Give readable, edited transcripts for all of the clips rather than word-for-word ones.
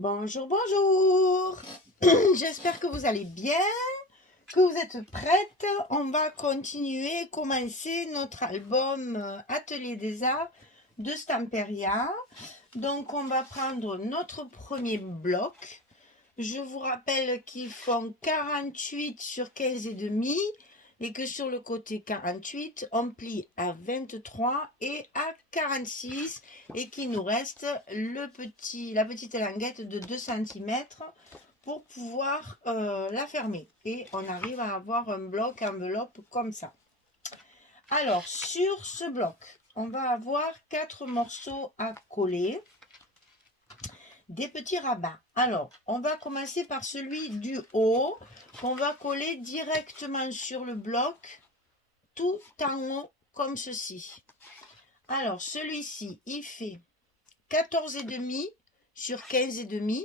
Bonjour, bonjour. J'espère que vous allez bien, que vous êtes prêtes. On va continuer, commencer notre album Atelier des Arts de Stamperia. Donc, on va prendre notre premier bloc. Je vous rappelle qu'ils font 48 sur 15 et demi et que sur le côté 48, on plie à 23 et à 46 et qu'il nous reste la petite languette de 2 cm pour pouvoir la fermer. Et on arrive à avoir un bloc enveloppe comme ça. Alors, sur ce bloc, on va avoir 4 morceaux à coller. Des petits rabats. Alors, on va commencer par celui du haut qu'on va coller directement sur le bloc tout en haut comme ceci. Alors, celui-ci, il fait 14,5 sur 15,5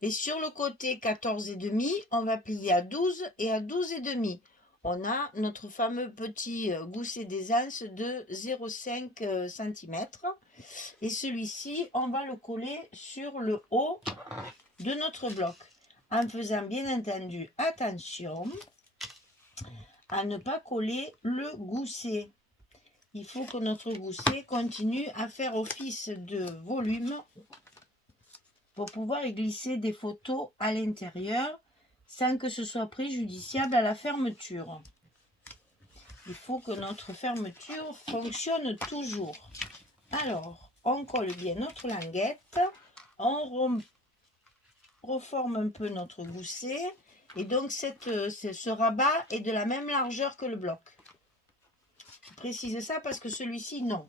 et sur le côté 14,5, on va plier à 12 et à 12,5. On a notre fameux petit gousset d'aisance de 0,5 cm. Et celui-ci, on va le coller sur le haut de notre bloc. En faisant bien entendu attention à ne pas coller le gousset. Il faut que notre gousset continue à faire office de volume pour pouvoir y glisser des photos à l'intérieur sans que ce soit préjudiciable à la fermeture. Il faut que notre fermeture fonctionne toujours. Alors, on colle bien notre languette, on reforme un peu notre gousset et donc ce rabat est de la même largeur que le bloc. Je précise ça parce que celui-ci, non.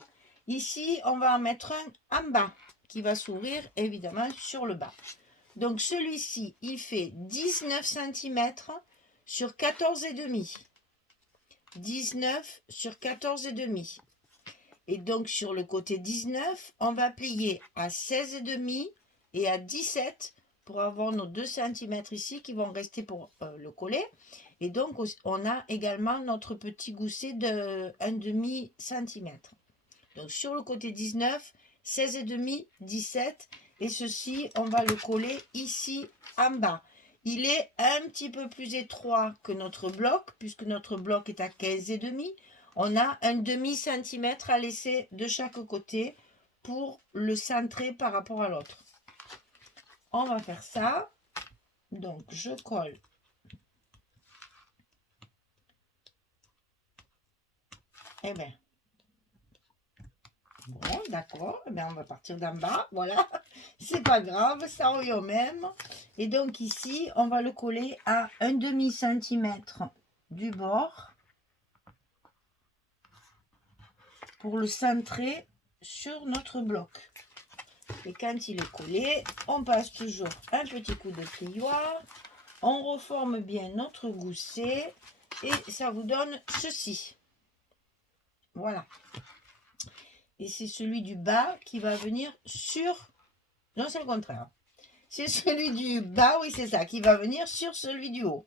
Ici, on va en mettre un en bas qui va s'ouvrir évidemment sur le bas. Donc celui-ci, il fait 19 cm sur 14,5. 19 sur 14,5. Et donc sur le côté 19, on va plier à 16,5 et à 17 pour avoir nos 2 cm ici qui vont rester pour le coller. Et donc on a également notre petit gousset de 1,5 cm. Donc sur le côté 19, 16,5, 17 et ceci on va le coller ici en bas. Il est un petit peu plus étroit que notre bloc puisque notre bloc est à 15,5. On a un demi-centimètre à laisser de chaque côté pour le centrer par rapport à l'autre. On va faire ça. Donc, je colle. Eh bien. Bon, d'accord. Eh bien, on va partir d'en bas. Voilà. C'est pas grave, ça revient au même. Et donc, ici, on va le coller à un demi-centimètre du bord pour le centrer sur notre bloc. Et quand il est collé, on passe toujours un petit coup de plioir, on reforme bien notre gousset et ça vous donne ceci. Voilà. Et c'est celui du bas qui va venir sur... Non, c'est le contraire. C'est celui du bas, oui, c'est ça, qui va venir sur celui du haut.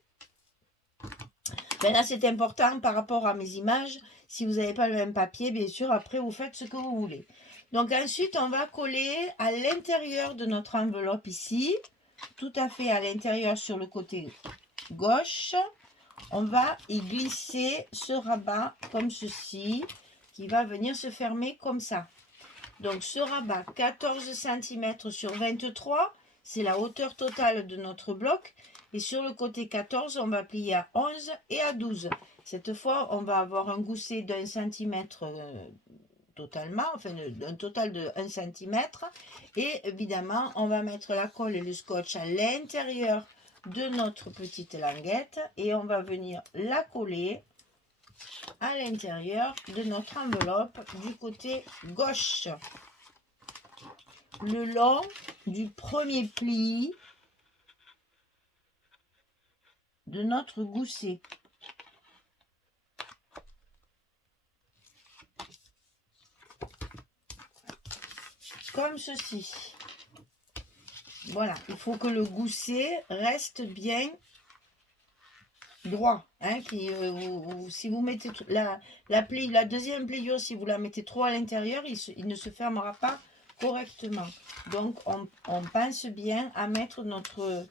Ben là, c'est important par rapport à mes images. Si vous n'avez pas le même papier, bien sûr, après, vous faites ce que vous voulez. Donc, ensuite, on va coller à l'intérieur de notre enveloppe ici, tout à fait à l'intérieur sur le côté gauche. On va y glisser ce rabat comme ceci, qui va venir se fermer comme ça. Donc, ce rabat, 14 cm sur 23, c'est la hauteur totale de notre bloc. Et sur le côté 14, on va plier à 11 et à 12. Cette fois, on va avoir un gousset d'1 cm totalement, enfin un total de 1 cm. Et évidemment, on va mettre la colle et le scotch à l'intérieur de notre petite languette. Et on va venir la coller à l'intérieur de notre enveloppe du côté gauche. Le long du premier pli de notre gousset. Comme ceci. Voilà, il faut que le gousset reste bien droit. Hein, si vous mettez la deuxième pliure, si vous la mettez trop à l'intérieur, il ne se fermera pas correctement. Donc, on pense bien à mettre notre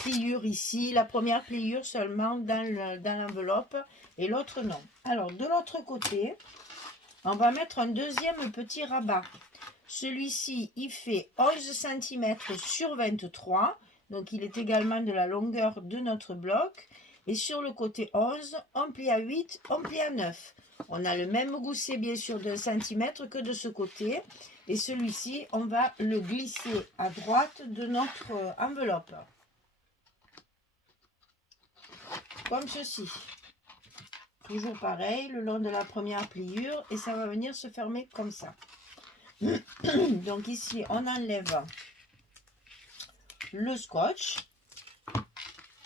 pliure ici, la première pliure seulement dans l'enveloppe et l'autre non. Alors, de l'autre côté, on va mettre un deuxième petit rabat. Celui-ci, il fait 11 cm sur 23, donc il est également de la longueur de notre bloc. Et sur le côté 11, on plie à 8, on plie à 9. On a le même gousset bien sûr de 1 cm que de ce côté. Et celui-ci, on va le glisser à droite de notre enveloppe. Comme ceci. Toujours pareil, le long de la première pliure. Et ça va venir se fermer comme ça. Donc ici, on enlève le scotch.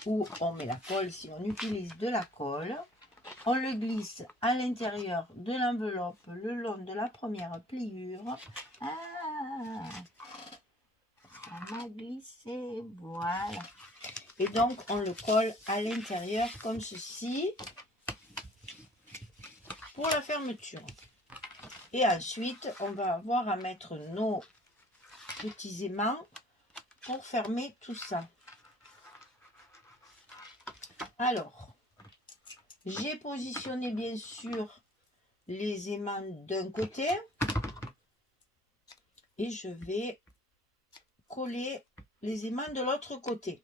Ou on met la colle si on utilise de la colle. On le glisse à l'intérieur de l'enveloppe le long de la première pliure. Ah, on a glissé, voilà. Et donc on le colle à l'intérieur comme ceci pour la fermeture. Et ensuite, on va avoir à mettre nos petits aimants pour fermer tout ça. Alors, j'ai positionné bien sûr les aimants d'un côté et je vais coller les aimants de l'autre côté.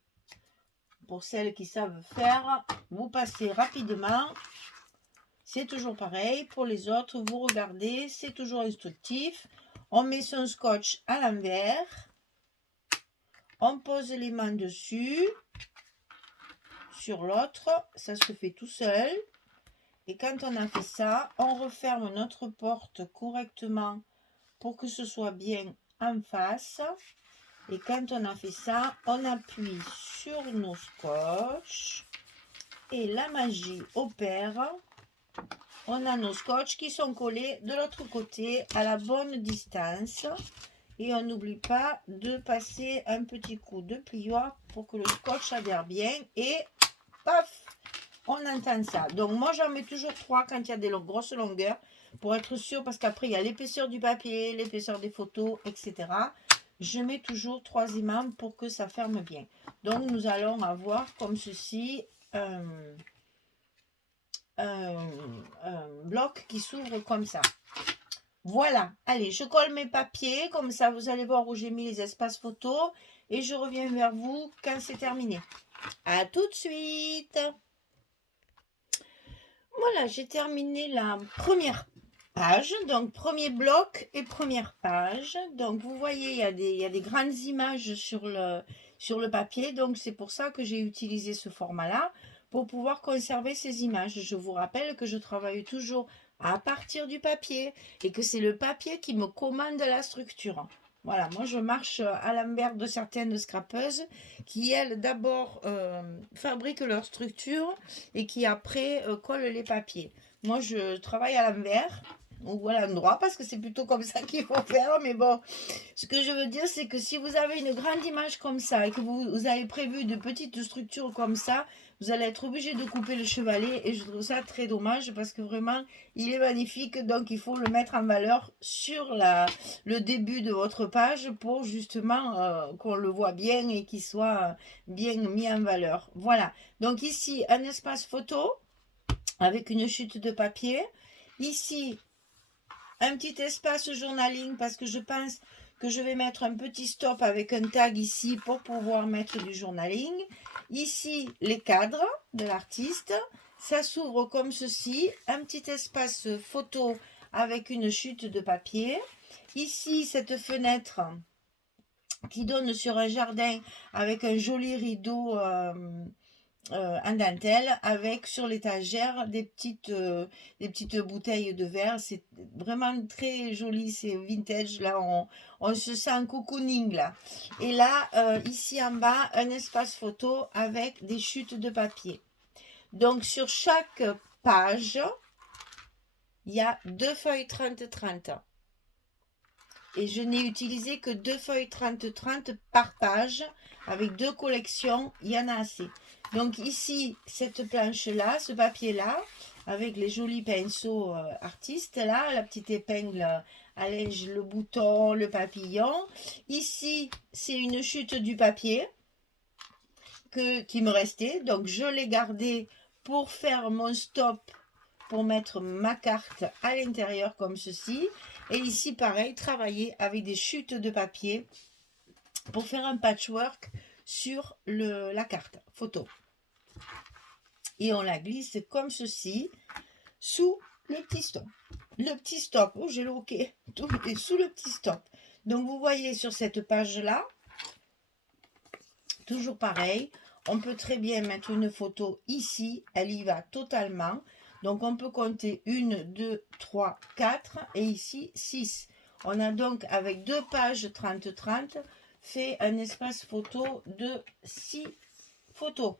Pour celles qui savent faire, vous passez rapidement. C'est toujours pareil. Pour les autres, vous regardez, c'est toujours instructif. On met son scotch à l'envers. On pose les mains dessus. Sur l'autre, ça se fait tout seul. Et quand on a fait ça, on referme notre porte correctement pour que ce soit bien en face. Et quand on a fait ça, on appuie sur nos scotch et la magie opère. On a nos scotch qui sont collés de l'autre côté à la bonne distance. Et on n'oublie pas de passer un petit coup de plioir pour que le scotch adhère bien. Et paf, on entend ça. Donc moi j'en mets toujours 3 quand il y a des grosses longueurs pour être sûr, parce qu'après il y a l'épaisseur du papier, l'épaisseur des photos, etc. Je mets toujours 3 aimants pour que ça ferme bien. Donc nous allons avoir comme ceci un bloc qui s'ouvre comme ça. Voilà, allez, je colle mes papiers, comme ça vous allez voir où j'ai mis les espaces photos et je reviens vers vous quand c'est terminé. À tout de suite. Voilà, j'ai terminé la première page, donc premier bloc et première page. Donc vous voyez, il y a des grandes images sur le papier, donc c'est pour ça que j'ai utilisé ce format-là, pour pouvoir conserver ces images. Je vous rappelle que je travaille toujours à partir du papier et que c'est le papier qui me commande la structure. Voilà, moi je marche à l'envers de certaines scrapeuses qui, elles, d'abord fabriquent leur structure et qui après collent les papiers. Moi je travaille à l'envers ou à l'endroit parce que c'est plutôt comme ça qu'il faut faire. Mais bon, ce que je veux dire, c'est que si vous avez une grande image comme ça et que vous avez prévu de petites structures comme ça, vous allez être obligé de couper le chevalet et je trouve ça très dommage parce que vraiment il est magnifique. Donc il faut le mettre en valeur sur le début de votre page pour justement qu'on le voit bien et qu'il soit bien mis en valeur. Voilà, donc ici un espace photo avec une chute de papier. Ici un petit espace journaling parce que je pense que je vais mettre un petit stop avec un tag ici pour pouvoir mettre du journaling. Ici, les cadres de l'artiste. Ça s'ouvre comme ceci. Un petit espace photo avec une chute de papier. Ici, cette fenêtre qui donne sur un jardin avec un joli rideau en dentelle avec sur l'étagère des petites bouteilles de verre. C'est vraiment très joli, c'est vintage. Là on se sent en cocooning là. Et là ici en bas un espace photo avec des chutes de papier. Donc sur chaque page il y a 2 feuilles 30-30 et je n'ai utilisé que 2 feuilles 30-30 par page. Avec 2 collections, il y en a assez. Donc ici, cette planche-là, ce papier-là, avec les jolis pinceaux artistes, là, la petite épingle allège le bouton, le papillon. Ici, c'est une chute du papier qui me restait. Donc, je l'ai gardé pour faire mon stop, pour mettre ma carte à l'intérieur comme ceci. Et ici, pareil, travailler avec des chutes de papier pour faire un patchwork sur la carte photo. Et on la glisse comme ceci sous le petit stop. Le petit stop, oh j'ai le OK, tout est sous le petit stop. Donc vous voyez sur cette page-là, toujours pareil, on peut très bien mettre une photo ici, elle y va totalement. Donc on peut compter 1, 2, 3, 4 et ici 6. On a donc avec 2 pages 30-30 fait un espace photo de 6 photos.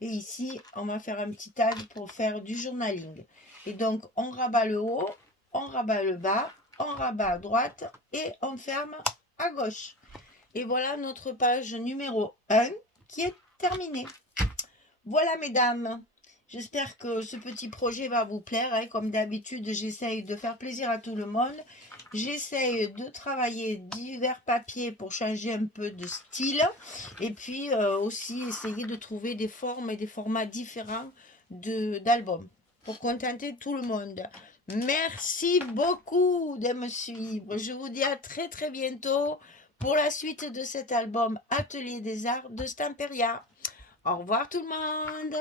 Et ici, on va faire un petit tag pour faire du journaling. Et donc, on rabat le haut, on rabat le bas, on rabat à droite et on ferme à gauche. Et voilà notre page numéro 1 qui est terminée. Voilà, mesdames. J'espère que ce petit projet va vous plaire. Hein. Comme d'habitude, j'essaye de faire plaisir à tout le monde. J'essaye de travailler divers papiers pour changer un peu de style. Et puis aussi essayer de trouver des formes et des formats différents d'albums pour contenter tout le monde. Merci beaucoup de me suivre. Je vous dis à très très bientôt pour la suite de cet album Atelier des Arts de Stamperia. Au revoir tout le monde.